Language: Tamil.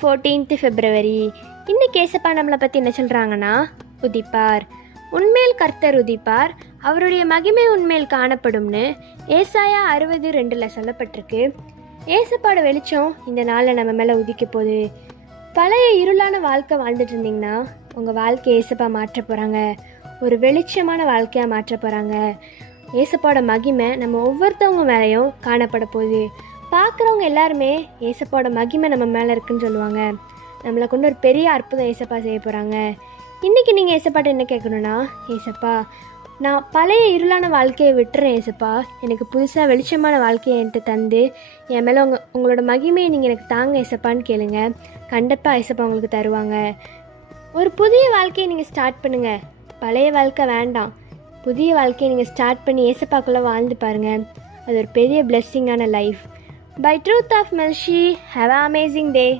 14th February. இன்னைக்கு ஏசப்பா நம்மளை பற்றி என்ன சொல்கிறாங்கன்னா, உதிப்பார், உண்மையில் கர்த்தர் உதிப்பார், அவருடைய மகிமை உண்மையில் காணப்படும்னு ஏசாயா 60:2 சொல்லப்பட்டிருக்கு. ஏசப்பாட வெளிச்சம் இந்த நாளில் நம்ம மேலே உதிக்க போகுது. பழைய இருளான வாழ்க்கை வாழ்ந்துட்டு இருந்தீங்கன்னா உங்கள் வாழ்க்கையை ஏசப்பா மாற்ற போகிறாங்க. ஒரு வெளிச்சமான வாழ்க்கையாக மாற்ற போகிறாங்க. ஏசப்பாட மகிமை நம்ம ஒவ்வொருத்தவங்க மேலேயும் காணப்பட போகுது. பார்க்குறவங்க எல்லாருமே ஏசப்பாட மகிமை நம்ம மேலே இருக்குன்னு சொல்லுவாங்க. நம்மளை கொண்டு ஒரு பெரிய அற்புதம் ஏசப்பா செய்ய போகிறாங்க. இன்றைக்கி நீங்கள் ஏசப்பாட்ட என்ன கேட்கணுன்னா, ஏசப்பா நான் பழைய இருளான வாழ்க்கையை விட்டுறேன் ஏசப்பா, எனக்கு புதுசாக வெளிச்சமான வாழ்க்கையை என்கிட்ட தந்து என் மேலே உங்களோட மகிமையை நீங்கள் எனக்கு தாங்க ஏசப்பான்னு கேளுங்க. கண்டிப்பாக ஏசப்பா உங்களுக்கு தருவாங்க. ஒரு புதிய வாழ்க்கையை நீங்கள் ஸ்டார்ட் பண்ணுங்கள். பழைய வாழ்க்கை வேண்டாம், புதிய வாழ்க்கையை நீங்கள் ஸ்டார்ட் பண்ணி ஏசப்பாக்குள்ளே வாழ்ந்து பாருங்கள். அது ஒரு பெரிய பிளெஸ்ஸிங்கான life. By truth of Melshi, have an amazing day.